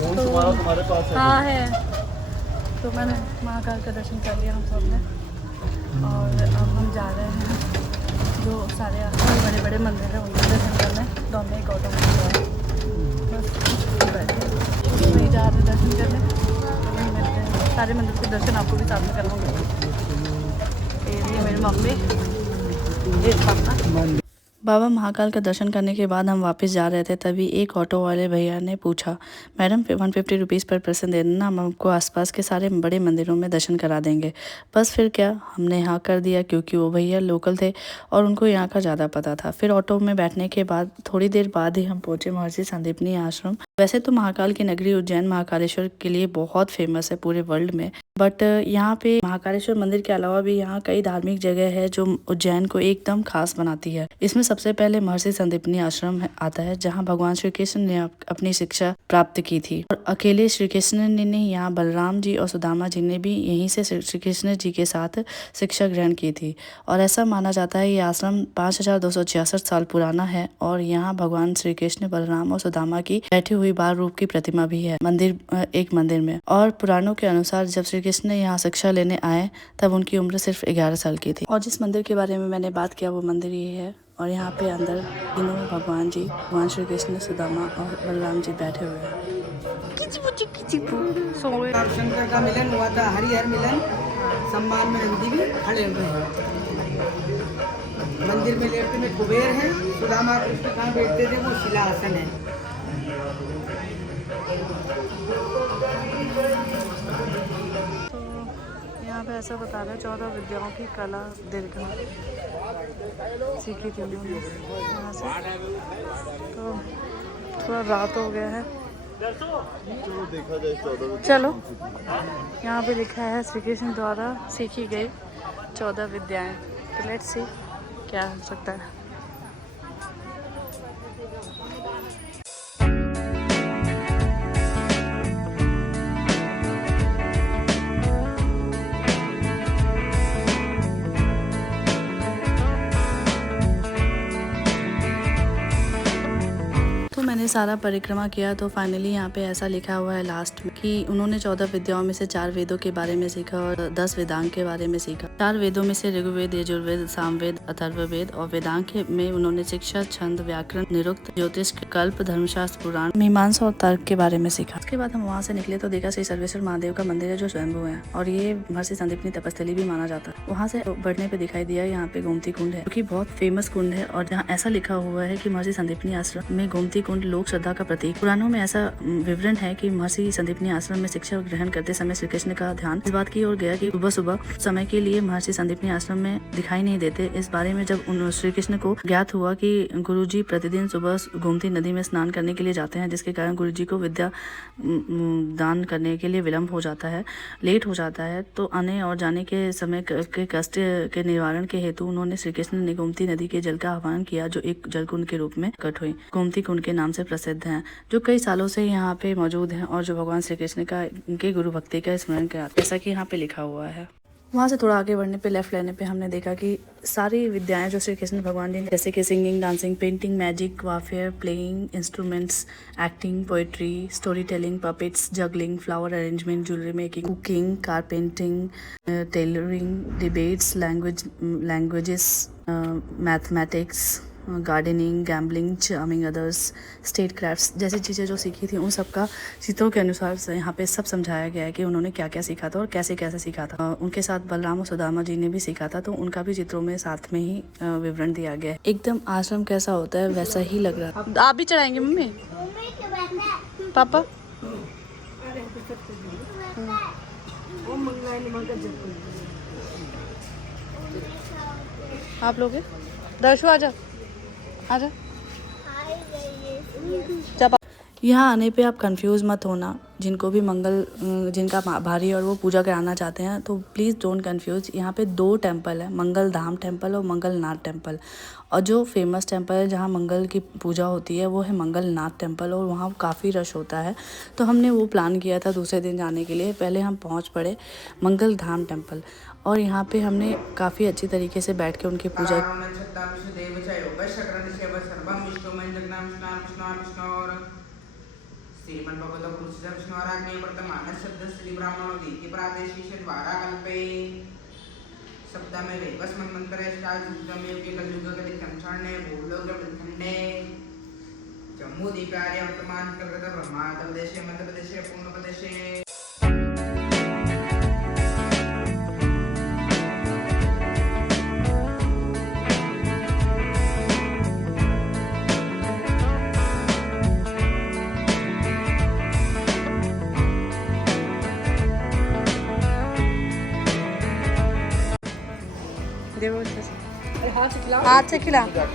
तो तुम्हारे पास है। हाँ है। तो मैंने महाकाल का दर्शन कर लिया हम सब ने, और अब हम जा रहे हैं जो सारे बड़े बड़े मंदिर हैं उनके दर्शन करने। तो हमने एक ऑटो में किया है, बस बैठे वहीं जा रहे दर्शन करने। तो वहीं मिलते हैं, सारे मंदिर के दर्शन आपको भी साथ में करवाऊँगी। ये मेरी मम्मी, ये पापा। बाबा महाकाल का दर्शन करने के बाद हम वापस जा रहे थे, तभी एक ऑटो वाले भैया ने पूछा, मैडम 150 रुपीज़ पर पर्सन दे देना, हम आपको आसपास के सारे बड़े मंदिरों में दर्शन करा देंगे। बस फिर क्या, हमने हाँ कर दिया, क्योंकि वो भैया लोकल थे और उनको यहाँ का ज़्यादा पता था। फिर ऑटो में बैठने के बाद थोड़ी देर बाद ही हम पहुँचे महर्षि संदीपनी आश्रम। वैसे तो महाकाल की नगरी उज्जैन महाकालेश्वर के लिए बहुत फेमस है पूरे वर्ल्ड में, बट यहाँ पे महाकालेश्वर मंदिर के अलावा भी यहाँ कई धार्मिक जगह है जो उज्जैन को एकदम खास बनाती है। इसमें सबसे पहले महर्षि संदीपनी आश्रम आता है, जहाँ भगवान श्री कृष्ण ने अपनी शिक्षा प्राप्त की थी। और अकेले श्री कृष्ण ने नहीं, यहाँ बलराम जी और सुदामा जी ने भी यहीं से श्री कृष्ण जी के साथ शिक्षा ग्रहण की थी। और ऐसा माना जाता है ये आश्रम 5266 साल पुराना है, और यहाँ भगवान श्री कृष्ण, बलराम और सुदामा की बैठी हुई बाल रूप की प्रतिमा भी है एक मंदिर में। और पुराणों के अनुसार जब श्री कृष्ण यहाँ शिक्षा लेने आए तब उनकी उम्र सिर्फ 11 साल की थी। और जिस मंदिर के बारे में मैंने बात किया वो मंदिर ये है। और यहाँ पे अंदर तीनों भगवान जी, भगवान श्री कृष्ण, सुदामा और बलराम जी बैठे हुए हैं। शंकर का मिलन हुआ था, हरिहर मिलन सम्मान में नंदी भी खड़े हुए हैं। मंदिर में लेटते में कुबेर है, सुदामा कृष्ण कहाँ बैठते थे वो शिलासन है। तो यहाँ पे ऐसा बता रहे हैं 14 विद्याओं की कला दीर्घा सीखी थी उन्होंने यहाँ से। तो थोड़ा रात हो गया है, देखा जाए चलो। यहाँ पे लिखा है श्री कृष्ण द्वारा सीखी गई 14 विद्याएं। तो लेट्स सी क्या हो सकता है। तो मैंने सारा परिक्रमा किया, तो फाइनली यहाँ पे ऐसा लिखा हुआ है लास्ट में कि उन्होंने 14 विद्याओं में से 4 वेदों के बारे में सीखा और 10 वेदांग के बारे में सीखा। 4 वेदों में से ऋग्वेद, यजुर्वेद, सामवेद, अथर्ववेद और वेदांग में उन्होंने शिक्षा, छंद, व्याकरण, निरुक्त, ज्योतिष, कल्प, धर्मशास्त्र, पुराण, मीमांसा और तर्क के बारे में सीखा। उसके बाद हम वहाँ से निकले तो देखा श्री सर्वेश्वर महादेव का मंदिर है जो स्वयंभू है, और ये महर्षि संदीपनी तपस्थली भी माना जाता है। वहाँ से बढ़ने पे दिखाई दिया यहाँ पे गोमती कुंड है, जो की बहुत फेमस कुंड है, और जहाँ ऐसा लिखा हुआ है की महर्षि संदीपनी आश्रम में गोमती कुंड लोक श्रद्धा का प्रतीक। पुराणों में ऐसा विवरण है कि महर्षि संदीपनी आश्रम में शिक्षा ग्रहण करते समय श्री कृष्ण का ध्यान इस बात की ओर गया कि सुबह सुबह समय के लिए महर्षि संदीपनी आश्रम में दिखाई नहीं देते। इस बारे में जब श्री कृष्ण को ज्ञात हुआ कि गुरुजी प्रतिदिन सुबह गोमती नदी में स्नान करने के लिए जाते हैं, जिसके कारण गुरुजी को विद्या दान करने के लिए विलम्ब हो जाता है, लेट हो जाता है, तो आने और जाने के समय के कष्ट के निवारण के हेतु उन्होंने श्री कृष्ण ने गोमती नदी के जल का आह्वान किया, जो एक जलकुंड के रूप में प्रकट हुई। गोमती कुंड के नाम से प्रसिद्ध हैं, जो कई सालों से यहाँ पे मौजूद हैं और जो भगवान श्री कृष्ण का इनके गुरु भक्ति का स्मरण कराते, जैसा कि यहाँ पे लिखा हुआ है। वहाँ से थोड़ा आगे बढ़ने पे लेफ्ट लेने पे हमने देखा कि सारी विद्याएं जो श्री कृष्ण भगवान जी, जैसे कि singing, dancing, painting, magic, warfare, playing instruments, acting, poetry, story telling, puppets, juggling, flower arrangement, jewellery making, cooking, carpentry, tailoring, debates, languages, mathematics, gardening, gambling, charming others, state crafts जैसी चीज़ें जो सीखी थी, उन सब का चित्रों के अनुसार से यहाँ पे सब समझाया गया है कि उन्होंने क्या क्या सीखा था और कैसे कैसे सीखा था। उनके साथ बलराम और सुदामा जी ने भी सीखा था, तो उनका भी चित्रों में साथ में ही विवरण दिया गया है। एकदम आश्रम कैसा होता है वैसा ही लग रहा था। आप भी चढ़ाएंगे मम्मी, पापा? आप लोग दर्शु आजा आजा। यहाँ आने पे आप कंफ्यूज मत होना, जिनको भी जिनका भारी और वो पूजा कराना चाहते हैं तो प्लीज़ डोंट कंफ्यूज। यहाँ पे 2 टेम्पल है, मंगल धाम टेम्पल और मंगलनाथ टेम्पल। और जो फेमस टेम्पल है जहाँ मंगल की पूजा होती है वो है मंगलनाथ टेम्पल, और वहाँ काफ़ी रश होता है। तो हमने वो प्लान किया था दूसरे दिन जाने के लिए। पहले हम पहुँच पड़े मंगल धाम टेम्पल, और यहाँ पे हमने काफ़ी अच्छी तरीके से बैठ के उनकी पूजा श्रीमन्भगवतो पुरुषस्य विष्णुराज्ञे वर्तमानः शब्दः श्री ब्राह्मणो वेति प्रादेशिक द्वारा कल्पे शब्दमेव एकस्मिन् मन्त्रे ष्टायुक्तमेव कलियुगकलितं क्षणे भूलोकवृत्खण्डे जम्बूद्वीपे वर्तमान कलकत्ता ब्रह्माण्डप्रदेशे मध्यप्रदेशे पूर्णप्रदेशे हाथ से खिला दर्शन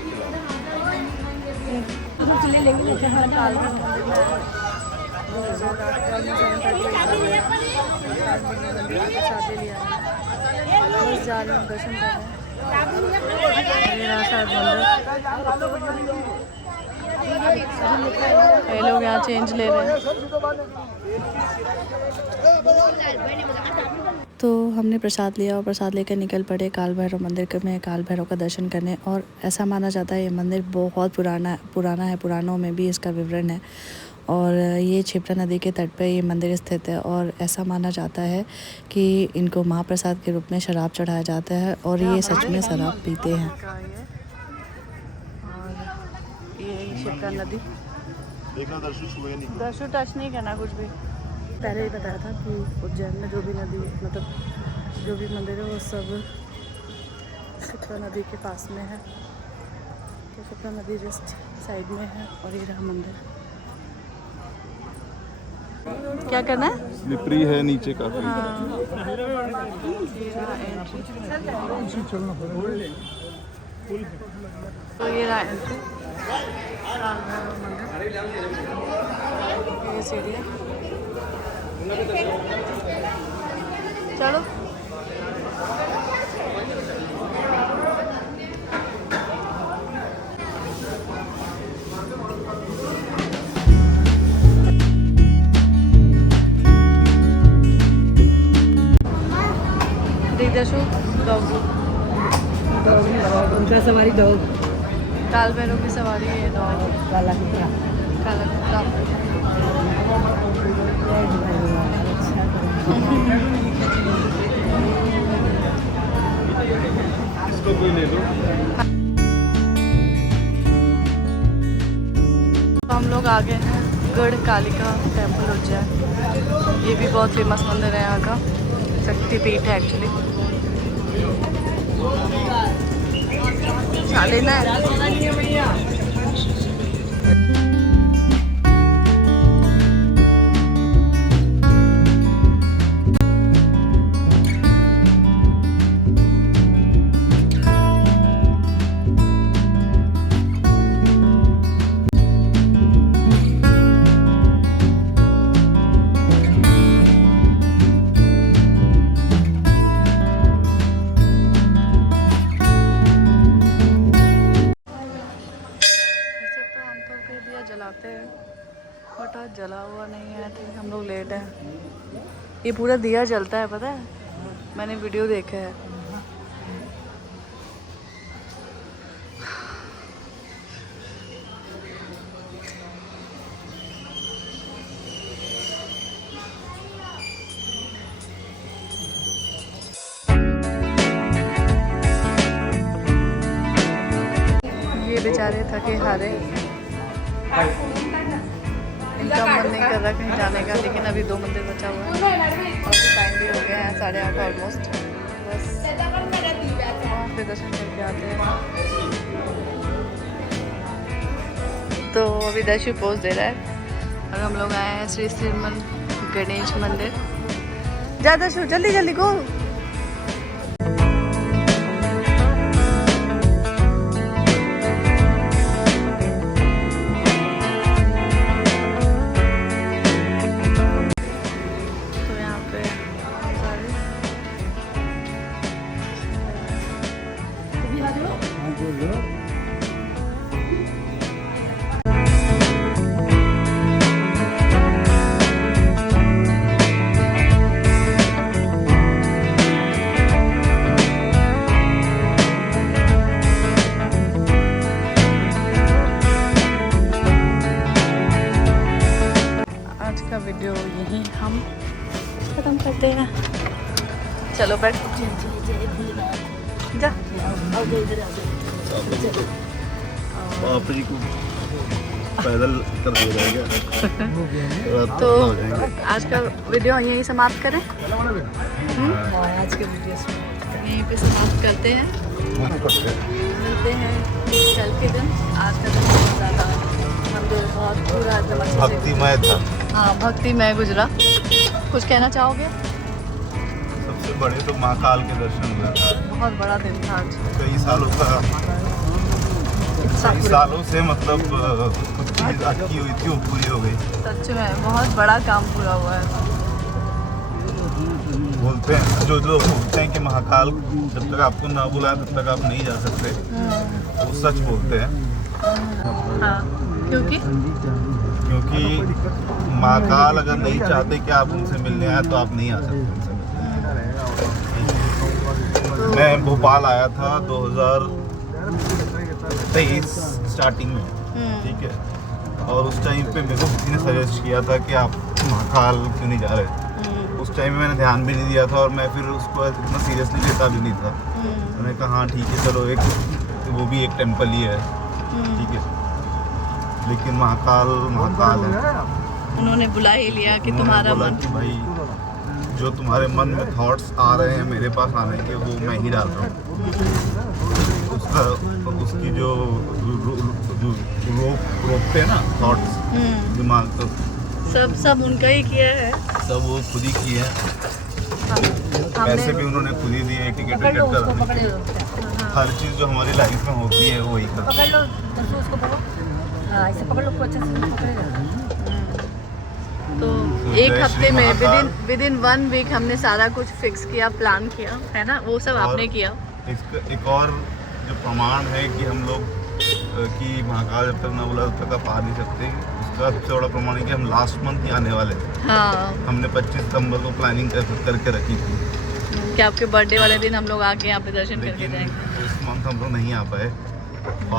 ये लोग यहाँ चेंज ले रहे हैं। तो हमने प्रसाद लिया और प्रसाद लेकर निकल पड़े काल भैरव मंदिर में काल भैरव का दर्शन करने। और ऐसा माना जाता है ये मंदिर बहुत पुराना है, पुराणों में भी इसका विवरण है। और ये क्षिप्रा नदी के तट पर ये मंदिर स्थित है। और ऐसा माना जाता है कि इनको महाप्रसाद के रूप में शराब चढ़ाया जाता है और ये सच में शराब पीते हैं। और ये क्षिप्रा नदी देखना, दर्शन टच नहीं करना कुछ भी। पहले ही बताया था कि उज्जैन में जो भी नदी मतलब जो भी मंदिर है वो सब क्षिप्रा नदी के पास में है। तो क्षिप्रा नदी जस्ट साइड में है और ये रहा मंदिर। क्या करना है? स्लिपरी है नीचे काफी। तो ये रहा एंट्री, ये सीढ़ी है। चलो दीदाशु डॉग उनका सवारी डॉग काल भैरव की सवारी है। डॉग काला कुत्ता काला कुत्ता। इसको कोई ले लो। हम लोग आ गए हैं गढ़ कालिका टेम्पल उज्जैन। ये भी बहुत फेमस मंदिर है यहाँ का, शक्तिपीठ है एक्चुअली। लेना है। जलाते हैं बट आज जला हुआ नहीं है। ठीक हम लोग लेट हैं। ये पूरा दिया जलता है, पता है, मैंने वीडियो देखा है। ये बेचारे थके हारे, इनका मन नहीं कर रहा कहीं जाने का, लेकिन अभी 2 मंदिर बचा हुआ है और टाइम भी हो गया है 8:30 ऑलमोस्ट। बस वहाँ पे दर्शन करके आते हैं। तो अभी दर्शन पोज दे रहा है और हम लोग आए हैं श्री श्रीमन गणेश मंदिर। जा दर्शन जल्दी जल्दी गो। का वीडियो यहीं हम ख़त्म करते हैं। चलो बैठ जा। बाप जी को पैदल कर दिया जाएगा। तो आज का वीडियो यहीं समाप्त करें। आज के वीडियो यहीं पे समाप्त करते हैं। मिलते हैं कल के दिन। आज का दिन बहुत ज़्यादा मंदिर बहुत पूरा भक्तिमय था। हाँ भक्तिमय गुजरा। कुछ कहना चाहोगे? सबसे बड़े तो महाकाल के दर्शन हुए। बहुत बड़ा दिन था आज। कई सालों से मतलब कुछ चीज़ अटकी हुई थी वो पूरी हो गई। सच में बहुत बड़ा काम पूरा हुआ है। बोलते हैं जो लोग बोलते हैं कि महाकाल जब तक आपको ना बुलाए तब तक आप नहीं जा सकते, वो सच बोलते हैं। हाँ क्योंकि महाकाल अगर नहीं चाहते कि आप उनसे मिलने आए तो आप नहीं आ सकते उनसे मिलने। मैं भोपाल आया था 2023 स्टार्टिंग में, ठीक है, और उस टाइम पे मेरे को किसी ने सजेस्ट किया था कि आप महाकाल क्यों नहीं जा रहे। उस टाइम में मैंने ध्यान भी नहीं दिया था और मैं फिर उसको इतना सीरियसली लेता भी नहीं था। मैंने कहा हाँ ठीक है चलो, एक वो भी एक टेम्पल ही है, ठीक है, लेकिन महाकाल है। उन्होंने बुला ही लिया कि तुम्हारा मन कि भाई जो तुम्हारे मन में थॉट्स आ रहे हैं मेरे पास आने के, वो मैं ही डाल रहा हूँ। उसकी जो रोकते हैं ना थॉट्स दिमाग को, सब उनका ही किया है। सब वो खुद ही किए हैं। पैसे भी उन्होंने खुद ही दिए, टिकट का हर चीज़ जो हमारी लाइफ में होती है वही करते हैं। तो एक हफ्ते में विद इन 1 वीक हमने सारा कुछ फिक्स किया, प्लान किया, है ना, वो सब आपने किया। एक और जो प्रमाण है कि हम लोग कि महाकाल जब तक ना बुला तब तक आप आ नहीं सकते, उसका सबसे बड़ा प्रमाण है कि हम लास्ट मंथ ही आने वाले थे। हाँ हमने 25 सितंबर को प्लानिंग करके रखी थी कि आपके बर्थडे वाले दिन हम लोग आके यहाँ पे दर्शन करके लेकिन जाएंगे। इस मंथ हम लोग नहीं आ पाए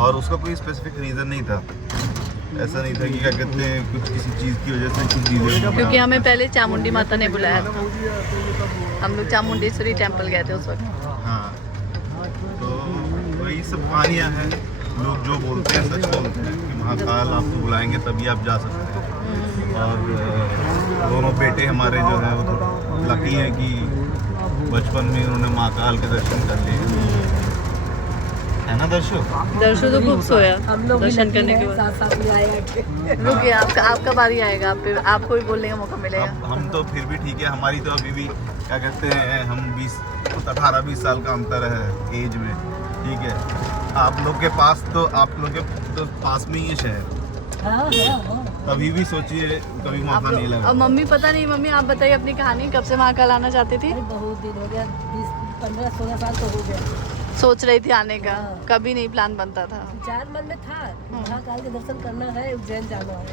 और उसका कोई स्पेसिफिक रीज़न नहीं था। ऐसा नहीं था कि क्या कहते हैं कुछ किसी चीज़ की वजह से कुछ चीज़ें, क्योंकि हमें पहले चामुंडी माता ने बुलाया था। हम लोग चामुंडेश्वरी टेम्पल गए थे उस वक्त। हाँ, तो वही सब कहानियाँ हैं। लोग जो बोलते हैं सच बोलते हैं कि महाकाल आपको बुलाएंगे तभी आप जा सकते हैं। और दोनों बेटे हमारे जो हैं वो तो लकी हैं कि बचपन में उन्होंने महाकाल के दर्शन कर लिए, है ना दर्शु तो खूब सोया दर्शन करने के बाद। रुकिए आपका बारी आएगा, आपको भी बोलने का मौका मिलेगा। हम तो फिर भी ठीक है, हमारी तो अभी भी क्या कहते हैं हम 18-20 साल का अंतर है एज में, ठीक है। आप लोग के पास तो पास में ही है शहर। कभी भी सोचिए, कभी मौका नहीं लगा। और मम्मी पता नहीं, मम्मी आप बताइए अपनी कहानी, कब से महाकाल आना चाहती थी? बहुत दिन हो गया, 15-16 साल तो हो गया। सोच रही थी आने का, कभी नहीं प्लान बनता था। विचार मन में था महाकाल के दर्शन करना है, उज्जैन जाना है।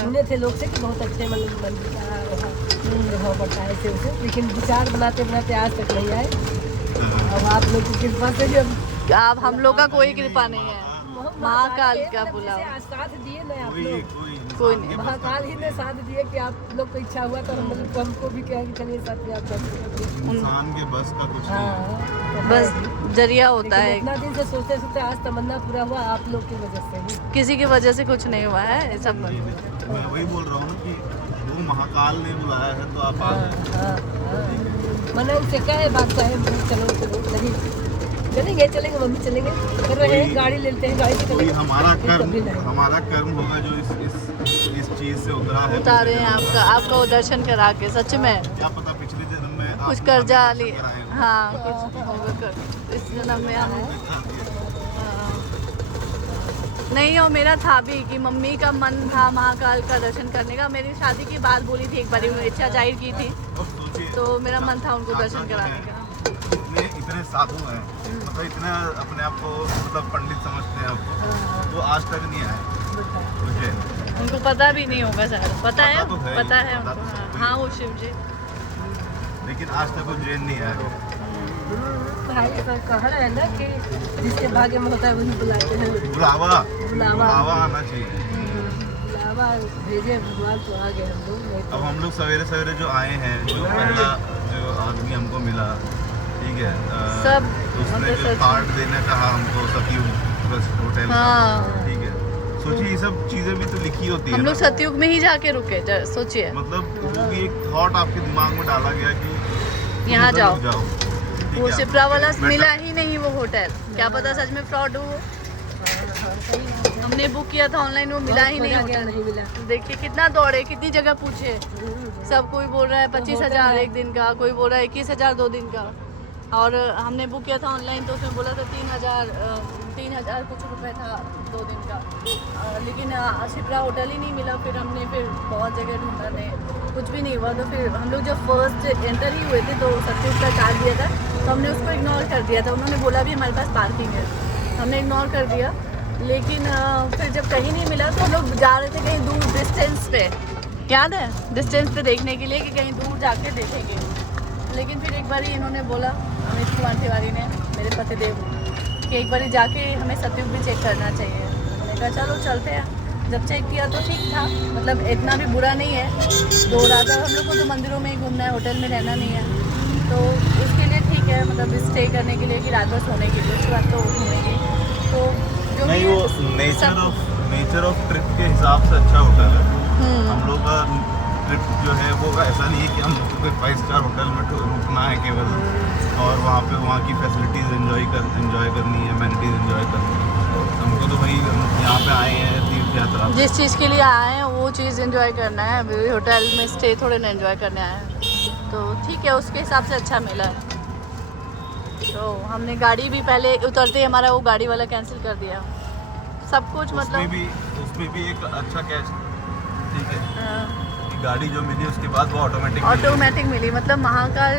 सुने थे लोग से कि बहुत अच्छे मंदिर पड़ता है ऐसे उसे, लेकिन विचार बनाते बनाते आज तक नहीं आए। अब आप लोग की कृपा से जब अब हम लोग का कोई कृपा नहीं है, महाकाल का बुलावा। साथ दिए ना आप लोग, कोई नहीं, महाकाल ही ने साथ दिए कि आप लोग को इच्छा हुआ तो हम लोग हमको भी कहा कि चलिए साथ में आप इंसान के बस का कुछ नहीं है। बस जरिया होता है। इतना दिन से सोचते सोचते आज तमन्ना पूरा हुआ आप लोग की वजह से ही। किसी की वजह से कुछ नहीं हुआ है सब। मैं वही बोल रहा हूँ कि वो महाकाल ने बुलाया है तो आप आ जाए। मैंने उनसे क्या है बात कहे, चलो नहीं चलेंगे मम्मी चलेंगे, कर रहे हैं, गाड़ी लेते हैं, गाड़ी से कोई हमारा कर्म होगा जो इस चीज से उतारे हैं आपका वो दर्शन करा के। सच में क्या पता पिछले जन्म में कुछ कर्जा लिए, हाँ कुछ होगा इस जन्म में आना। नहीं और मेरा था भी कि मम्मी का मन था महाकाल का दर्शन करने का। मेरी शादी की बात बोली थी, एक बार इच्छा जाहिर की थी, तो मेरा मन था उनको दर्शन कराने का। इतने साधु हैं, मतलब इतना अपने आप को मतलब पंडित समझते हैं आपको, वो आज तक नहीं आए मुझे। उनको पता भी नहीं होगा शायद, पता है उनको। हाँ वो शिव जी, लेकिन आज तक वो उज्जैन नहीं आए। भाई कह रहे हैं ना कि जिसके भाग्य में होता है वही बुलाते हैं। बुलावा आना चाहिए। बाबा भेजे भगवान तो आ गए हम लोग, नहीं तो अब हम लोग सवेरे सवेरे जो आए हैं, जो पहला जो आदमी हमको मिला, ठीक है, सब उसने मतलब जो सच कार्ड देने कहा हमको सतयुग होटल, हाँ। ठीक है। सोचिए ये सब चीजें भी तो लिखी होती है हम ना। लोग सतयुग में ही जाके रुके, सोचिए मतलब वो भी एक थॉट आपके दिमाग में डाला गया कि तुम यहाँ उधर जाओ। ठीक वो है, शिप्रा वाला better- मिला ही नहीं वो होटल, क्या पता सच में फ्रॉड हो। हमने बुक किया था ऑनलाइन, वो मिला ही नहीं गया, होटल। नहीं मिला। देखिए कितना दौड़े, कितनी जगह पूछे, सब कोई बोल रहा है 25,000 एक दिन का, कोई बोल रहा है 21,000 2 दिन का। और हमने बुक किया था ऑनलाइन तो उसमें बोला था 3,000 कुछ रुपए था 2 दिन का। लेकिन शिप्रा होटल ही नहीं मिला। फिर हमने बहुत जगह ढूंढा थे, कुछ भी नहीं हुआ। तो फिर हम लोग जब फर्स्ट एंटर ही हुए थे तो सतयुग का कार्ड दिया था, तो हमने उसको इग्नोर कर दिया था। उन्होंने बोला भी हमारे पास पार्किंग है, हमने इग्नोर कर दिया। लेकिन फिर जब कहीं नहीं मिला तो हम लोग जा रहे थे कहीं दूर डिस्टेंस पे, याद है, डिस्टेंस पे देखने के लिए कि कहीं दूर जाके देखेंगे। लेकिन फिर एक बार ही इन्होंने बोला, अमित कुमार तिवारी ने, मेरे पतिदेव, कि एक बार जाके हमें सतयुग भी चेक करना चाहिए। मैंने कहा चलो चलते हैं। जब चेक किया तो ठीक था, मतलब इतना भी बुरा नहीं है। 2 रात हम लोग को तो मंदिरों में ही घूमना है, होटल में रहना नहीं है, तो उसके लिए ठीक है, मतलब स्टे करने के लिए कि रात भर सोने के लिए, उसके बाद तो घूमेंगे। तो जो नहीं, भी वो सब- नेचर ऑफ ट्रिप के हिसाब से अच्छा होटल है। हम लोग का ट्रिप जो है वो ऐसा नहीं है कि हम लोग को 5 स्टार होटल में रुकना है केवल, और वहाँ पे वहाँ की फैसिलिटीज़ एंजॉय करनी है, एमेनिटीज़ एंजॉय करनी है। हमको तो भाई हम यहाँ पे आए हैं तीर्थ यात्रा, जिस चीज़ के लिए आए हैं वो चीज़ एंजॉय करना है। अभी होटल में स्टे थोड़े ना एंजॉय करने आए हैं, तो ठीक है, उसके हिसाब से अच्छा मिला है। तो हमने गाड़ी भी पहले उतरते ही हमारा वो गाड़ी वाला कैंसिल कर दिया, सब कुछ मतलब। उसमें भी एक अच्छा कैश, ठीक है, हाँ। कि गाड़ी जो मिली उसके बाद वो ऑटोमेटिक मिली, मतलब महाकाल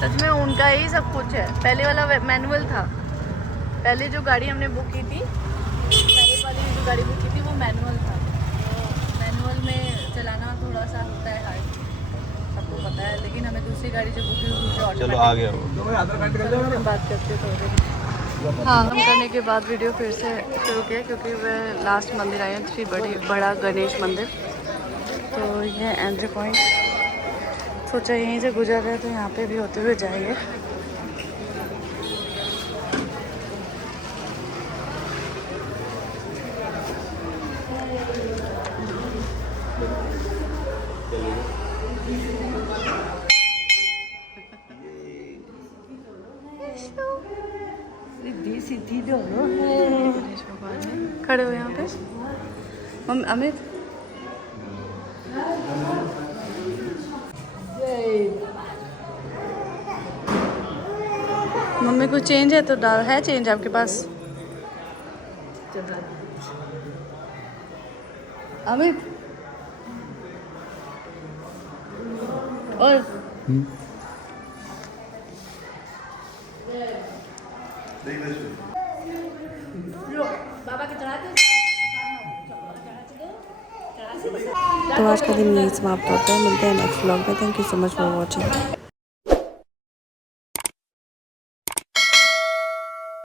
सच में उनका ही सब कुछ है। पहले वाला मैनुअल था, पहले जो गाड़ी हमने बुक की थी, पहले वाली जो गाड़ी बुक की थी वो मैनुअल था। तो मैनुअल में चलाना थोड़ा सा होता है हार्ड, सबको पता है। लेकिन हमें दूसरी गाड़ी जो बुक की उसमें ऑटोमेटिक। चलो आ गया वो। बात करते थोड़ी। हाँ, हम करने के बाद वीडियो फिर से शुरू किया, क्योंकि वह लास्ट मंदिर आए हैं, बड़ा गणेश मंदिर। तो ये एंट्री पॉइंट, सोचा यहीं से गुजर रहे तो यहाँ पे भी होते हुए जाएंगे। सीधी दो गणेश भगवान है, खड़े हो यहाँ पे। अमित, मम्मी कुछ चेंज है तो डाल, है चेंज आपके पास? अमित और बाबा के चढ़ाते। तो आज का दिन यही समाप्त होता है, मिलते हैं नेक्स्ट व्लॉग में। Thank you so much for watching.